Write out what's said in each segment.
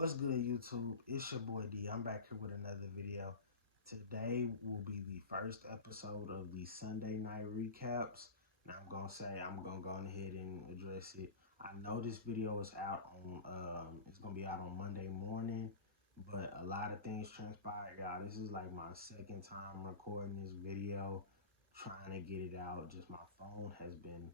What's good, YouTube? It's your boy D. I'm back here with another video. Today will be the first episode of the Sunday night recaps. Now I'm gonna go ahead and address it. I know this video is out on it's gonna be out on Monday morning, but a lot of things transpired, y'all. This is like my second time recording this video, trying to get it out. Just my phone has been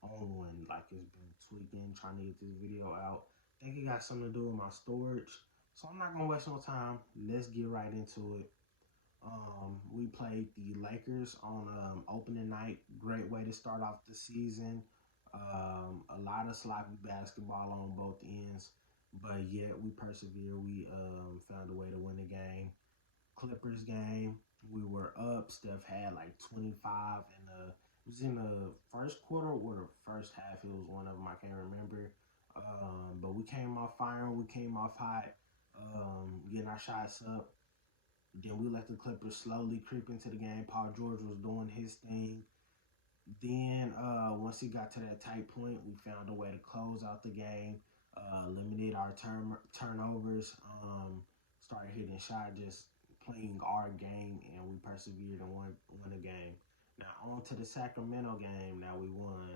on one, like it's been tweaking, trying to get this video out. I think it got something to do with my storage. So I'm not gonna waste no time. Let's get right into it. We played the Lakers on opening night. Great way to start off the season. A lot of sloppy basketball on both ends, but yet we persevered. We found a way to win the game. Clippers game, we were up. Steph had like 25 in the it was in the first quarter or the first half. It was one of them. I can't remember. But we came off firing. We came off hot, getting our shots up. Then we let the Clippers slowly creep into the game. Paul George was doing his thing. Then once he got to that tight point, we found a way to close out the game, eliminate our turnovers, started hitting shots, just playing our game, and we persevered and won the game. Now on to the Sacramento game. Now we won.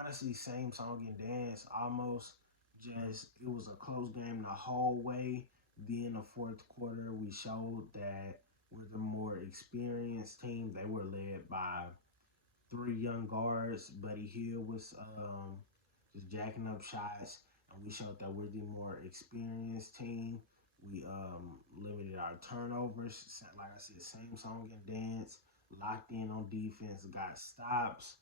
Honestly, same song and dance almost. Just it was a close game the whole way. Then the fourth quarter, we showed that we're the more experienced team. They were led by three young guards. Buddy Hield was just jacking up shots, and we showed that we're the more experienced team. We limited our turnovers. Like I said, same song and dance. Locked in on defense, got stops,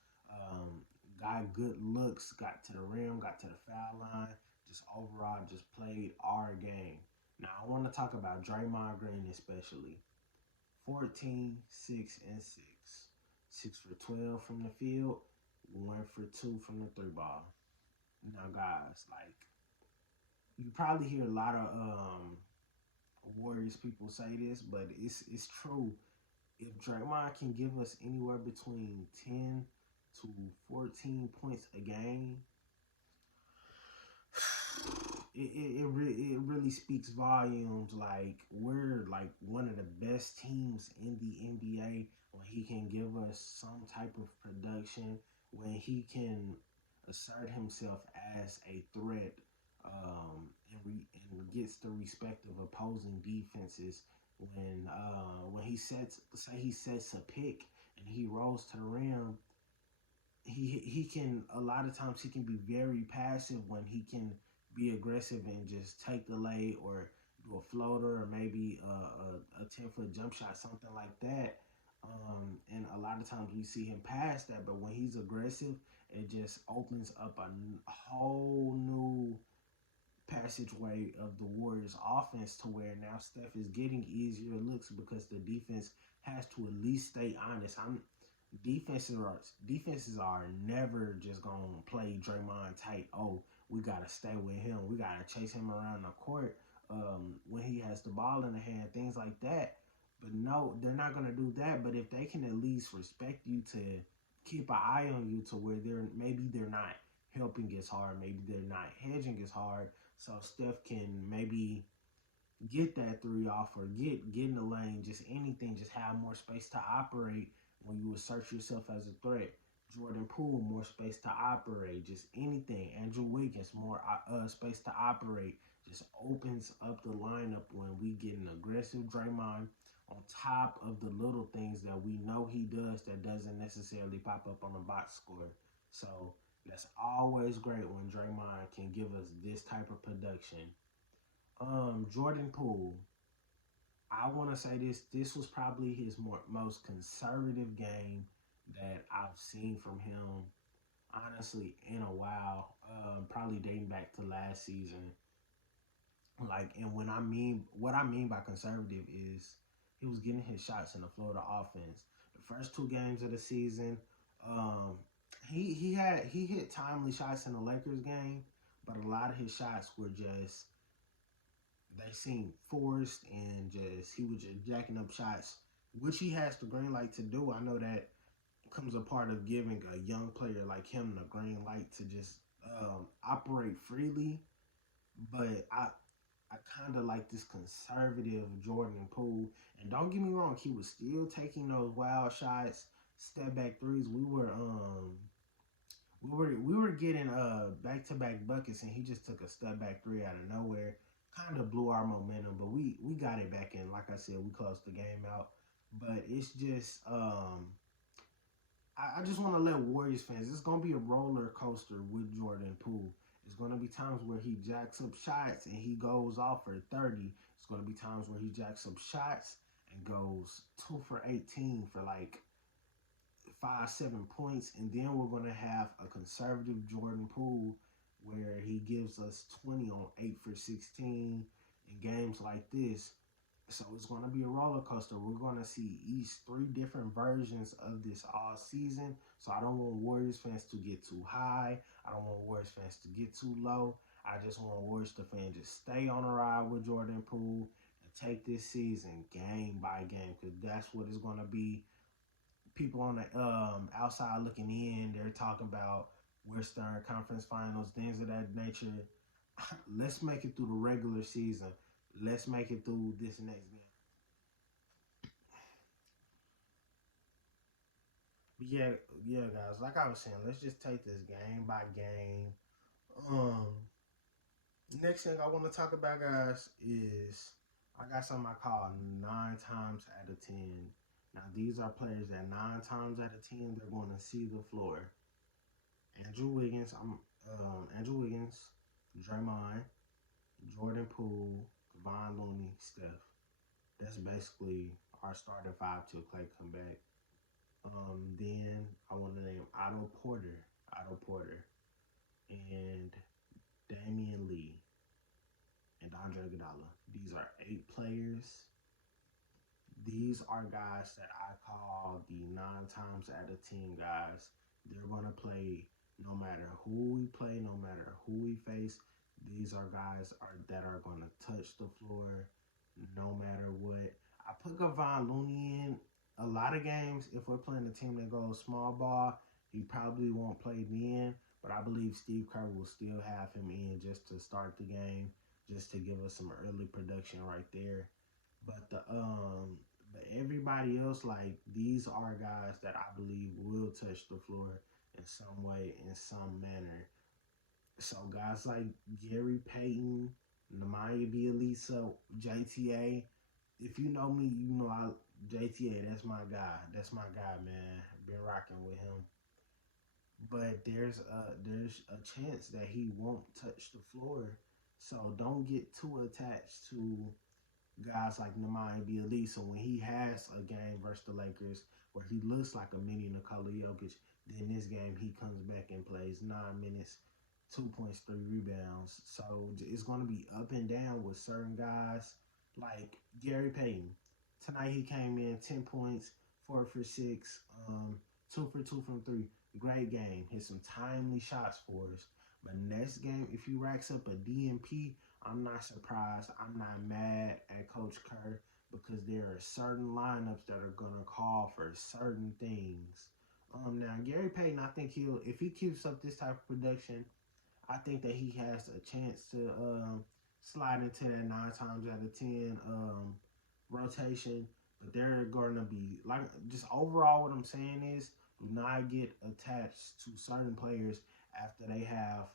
got good looks, got to the rim, got to the foul line. Just overall, just played our game. Now I want to talk about Draymond Green especially. 14, 6, and 6. 6 for 12 from the field, 1 for 2 from the three ball. Now, guys, like, you probably hear a lot of Warriors people say this, but it's true. If Draymond can give us anywhere between 10 to 14 points a game, it really speaks volumes. Like, we're like one of the best teams in the NBA when he can give us some type of production, when he can assert himself as a threat, and gets the respect of opposing defenses. When he sets, say he sets a pick and he rolls to the rim, he can, a lot of times he can be very passive when he can be aggressive and just take the lay or do a floater or maybe a 10-foot jump shot, something like that. And a lot of times we see him pass that, but when he's aggressive, it just opens up a whole new passageway of the Warriors offense, to where now Steph is getting easier looks because the defense has to at least stay honest. Defenses are never just gonna play Draymond tight. Oh, we gotta stay with him. We gotta chase him around the court when he has the ball in the hand, things like that. But no, they're not gonna do that. But if they can at least respect you, to keep an eye on you, to where they're not helping as hard, maybe they're not hedging as hard, so Steph can maybe get that three off or get in the lane, just anything, just have more space to operate when you assert yourself as a threat. Jordan Poole, more space to operate, just anything. Andrew Wiggins, more space to operate. Just opens up the lineup when we get an aggressive Draymond, on top of the little things that we know he does that doesn't necessarily pop up on the box score. So that's always great when Draymond can give us this type of production. Jordan Poole, I want to say this was probably his most conservative game that I've seen from him, honestly, in a while. Probably dating back to last season. Like, and what I mean by conservative is he was getting his shots in the flow of the offense. The first two games of the season, he hit timely shots in the Lakers game, but a lot of his shots were just, they seemed forced, and just he was just jacking up shots, which he has the green light to do. I know that comes a part of giving a young player like him the green light to just operate freely. But I kind of like this conservative Jordan Poole. And don't get me wrong, he was still taking those wild shots, step back threes. We were getting back to back buckets, and he just took a step back three out of nowhere. Kind of blew our momentum, but we got it back in. Like I said, we closed the game out. But it's just I just want to let Warriors fans. It's gonna be a roller coaster with Jordan Poole. It's gonna be times where he jacks up shots and he goes off for 30. It's gonna be times where he jacks up shots and goes 2 for 18 for like 5, 7 points, and then we're gonna have a conservative Jordan Poole where he gives us 20 on 8 for 16 in games like this. So it's going to be a roller coaster. We're going to see each 3 different versions of this all season. So I don't want Warriors fans to get too high. I don't want Warriors fans to get too low. I just want Warriors fans to stay on a ride with Jordan Poole and take this season game by game, because that's what it's going to be. People on the outside looking in, they're talking about Western Conference Finals, things of that nature. Let's make it through the regular season. Let's make it through this next game. But yeah, guys. Like I was saying, let's just take this game by game. Um, Next thing I want to talk about, guys, is I got something I call 9 times out of 10. Now these are players that 9 times out of 10 they're going to see the floor. Andrew Wiggins, Draymond, Jordan Poole, Kevon Looney, Steph. That's basically our starting five till Clay come back. Then I want to name Otto Porter, and Damian Lee, and Andre Iguodala. These are 8 players. These are guys that I call the 9 times out of 10 guys. They're gonna play no matter who we play, no matter who we face. These are guys that are gonna touch the floor no matter what. I put Kevon Looney in a lot of games. If we're playing a team that goes small ball, he probably won't play then. But I believe Steve Kerr will still have him in just to start the game, just to give us some early production right there. But everybody else, like, these are guys that I believe will touch the floor in some way, in some manner. So guys like Gary Payton, Nemanja Bjelica, JTA. If you know me, you know JTA. That's my guy. That's my guy, man. Been rocking with him. But there's a chance that he won't touch the floor. So don't get too attached to guys like Nemanja Bjelica. So when he has a game versus the Lakers where he looks like a mini Nikola Jokic, then this game he comes back and plays 9 minutes, 2 points, 3 rebounds. So it's going to be up and down with certain guys like Gary Payton. Tonight he came in 10 points, 4 for 6, 2 for 2 from three. Great game. Hit some timely shots for us. But next game, if he racks up a DNP, I'm not surprised. I'm not mad at Coach Kerr, because there are certain lineups that are gonna call for certain things. Now Gary Payton, I think if he keeps up this type of production, I think that he has a chance to slide into that 9 times out of 10 rotation. But they're gonna be like, just overall, what I'm saying is, do not get attached to certain players after they have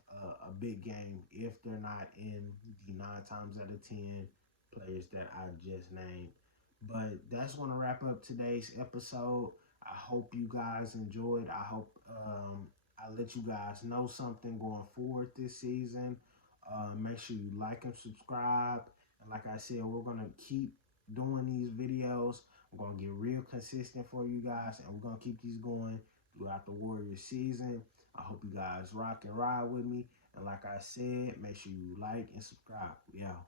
a big game if they're not in the 9 times out of 10 players that I just named. But that's going to wrap up today's episode. I hope you guys enjoyed. I hope I let you guys know something going forward this season. Make sure you like and subscribe. And like I said, we're going to keep doing these videos. I'm going to get real consistent for you guys, and we're going to keep these going throughout the Warriors season. I hope you guys rock and ride with me. And like I said, make sure you like and subscribe. We out.